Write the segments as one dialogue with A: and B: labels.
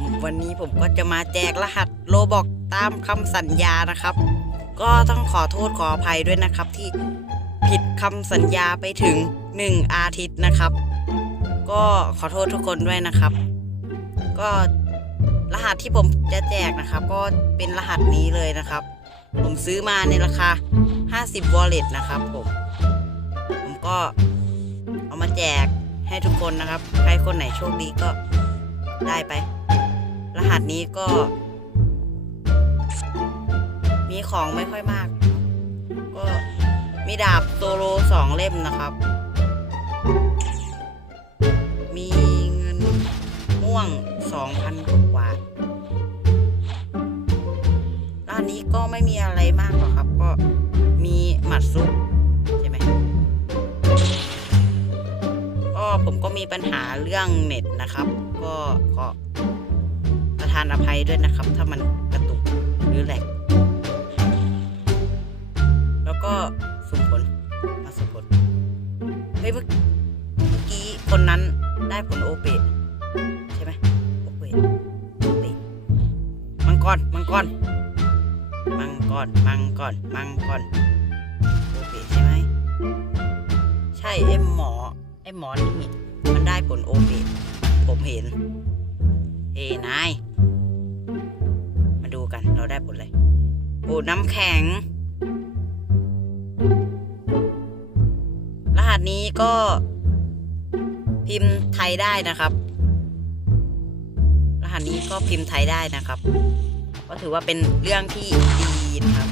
A: มผมวันนี้ผมก็จะมาแจกรหัสโลบอกตามคำสัญญานะครับ ก็ต้องขอโทษขออภัยด้วยนะครับ ที่ผิดคำสัญญาไปถึง 1 อาทิตย์นะครับ ก็ขอโทษทุกคนด้วยนะครับ ก็รหัสที่ผมจะแจกนะครับ ก็เป็นรหัสนี้เลยนะครับ ผมซื้อมาในราคา 50 wallet นะครับผมผมก็เอามาแจกให้ทุกคนนะครับ ใครคนไหนโชคดีก็ได้ไป รหัสนี้ก็ มีของไม่ค่อยมาก ก็มีดาบโซโลสองเล่มนะครับ มีเงินม่วงสองพันกว่าร้านนี้ก็ไม่มีอะไรมากหรอกครับ ก็มีหมัดซุปใช่ไหมก็ผมก็มีปัญหาเรื่องเน็ตนะครับ ก็ขอานอภัยด้วยนะครับ ถ้ามันกระตุกหรือแหลก แล้วก็สุ่มผลมาสุ่มผลเฮ้ยเมื่อกี้คนนั้นได้ผลโอเปะใช่ไหมโอเปะโอเปะมังกรมังกรมังกรมังกรมังกรโอเปะใช่ไหมใช่เอ็มหมอไอ้หมอนี่มันได้ผลโอเปตผมเห็น เอ้นาย มาดูกันเราได้ผลอะไรโอ้น้ำแข็ง รหัสนี้ก็พิมพ์ไทยได้นะครับ รหัสนี้ก็พิมพ์ไทยได้นะครับ ก็ถือว่าเป็นเรื่องที่ดีนะครับ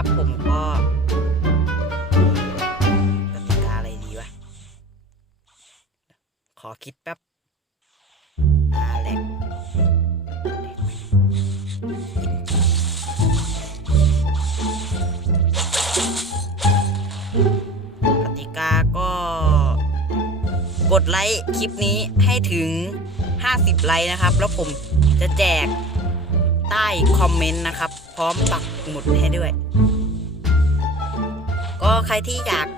A: นะครับ ผมก็กติกาอะไรดีวะ ขอคิดแป๊บอาแหลกกติกาก็ กดไลค์คลิปนี้ให้ถึง 50 ไลค์นะครับ แล้วผมจะแจก ใต้คอมเมนต์นะครับ พร้อมปักหมุดให้ด้วย ก็ใครที่อยาก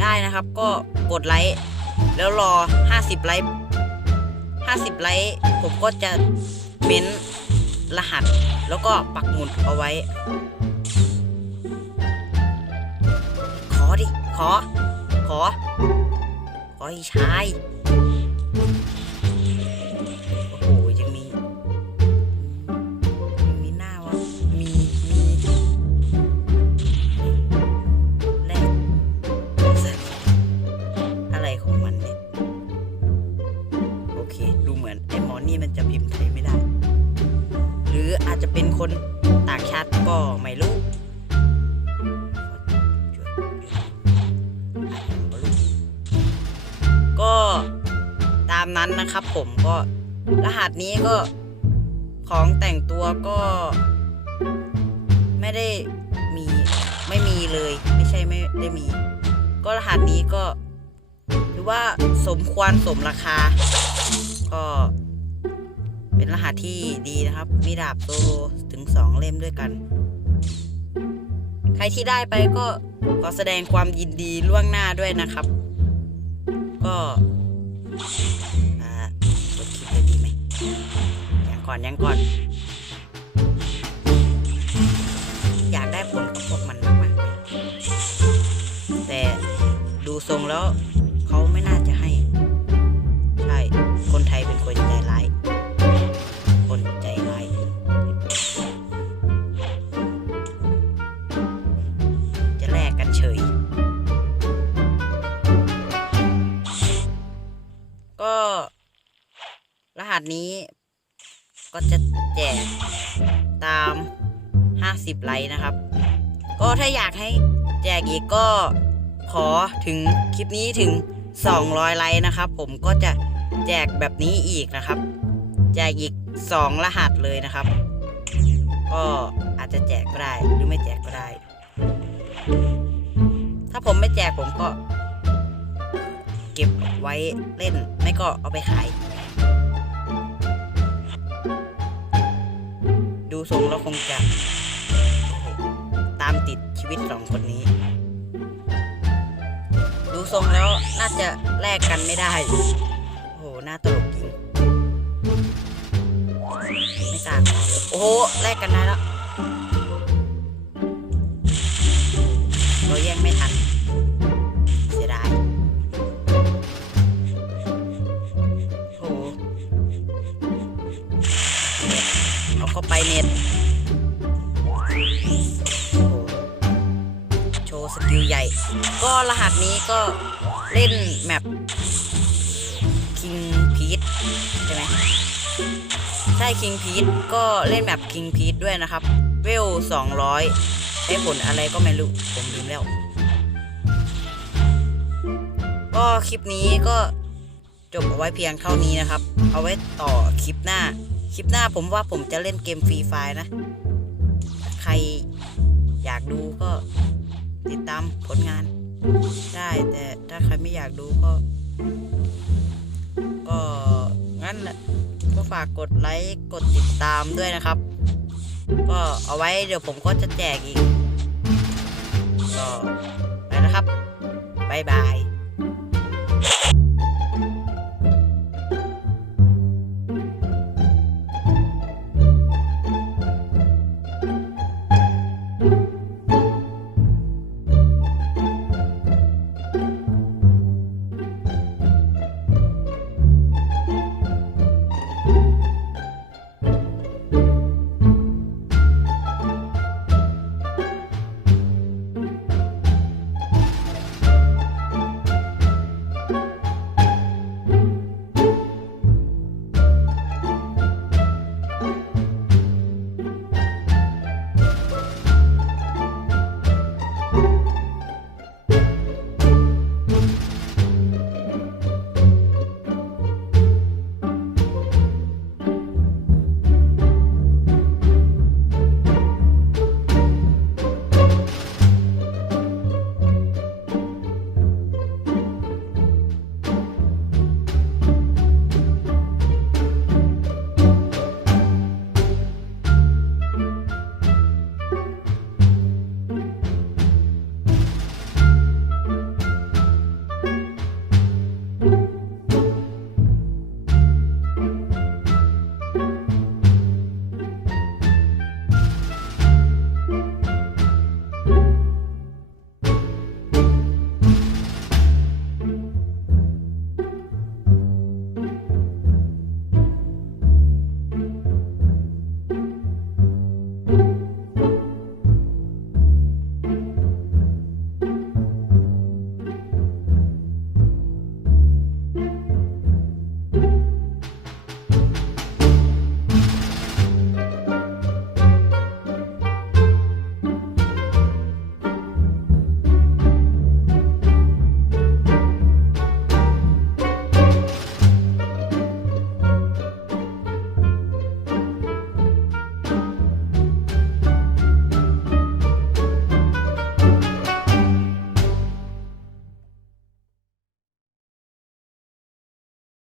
A: ได้นะครับ ก็กดไลค์แล้วรอ 50 ไลค์ 50 ไลค์ ผมก็จะเม้นรหัส แล้วก็ปักหมุดเอาไว้ ขอดิ ขอ ขอ ขอให้ชาย นั้นนะครับผมก็รหัสนี้ก็ของแต่งตัวก็ ไม่ได้มีไม่มีเลย ไม่ใช่ไม่ได้มี ก็รหัสนี้ก็ถือว่าสมควรสมราคา ก็เป็นรหัสที่ดีนะครับ มีดาบโซโลถึงสองเล่มด้วยกัน ใครที่ได้ไปก็ขอแสดงความยินดีล่วงหน้าด้วยนะครับ ก็ อ่ากดคลิปเลยดีไหมยังก่อนยังก่อน อยากได้ผลกับพวกมันมากๆแต่ดูทรงแล้ว หัสนี้ ก็จะแจกตาม 50 ไลค์นะครับ ก็ถ้าอยากให้แจกอีกก็ขอถึงคลิปนี้ถึง 200 ไลค์นะครับ ผมก็จะแจกแบบนี้อีกนะครับ แจกอีก 2 รหัสเลยนะครับ ก็อาจจะแจกก็ได้หรือไม่แจกก็ได้ ถ้าผมไม่แจกผมก็ เก็บไว้เล่นไม่ก็เอาไปขาย ทรงแล้วคงจะตามติดชีวิตสองคนนี้ ดูทรงแล้วน่าจะแลกกันไม่ได้ โอ้โหน่าตลกจริง ไม่ต่างโอ้โหแลกกันได้แล้ว สกิลใหญ่ ก็รหัสนี้ก็เล่นแมป King Peach ใช่ไหมใช่ King Peach ก็เล่นแมป King Peach ด้วยนะครับ เวล200ได้ผลอะไรก็ไม่รู้ ผมลืมแล้ว ก็คลิปนี้ก็จบเอาไว้เพียงเท่านี้นะครับ เอาไว้ต่อคลิปหน้า คลิปหน้าผมว่าผมจะเล่นเกมฟรีไฟนะ ใครอยากดูก็ ติดตามผลงาน ได้แต่ถ้าใครไม่อยากดูก็ ก็งั้นแหละก็ฝากกดไลค์กดติดตามด้วยนะครับ ก็เอาไว้เดี๋ยวผมก็จะแจกอีก ก็ไปนะครับ บ๊ายบาย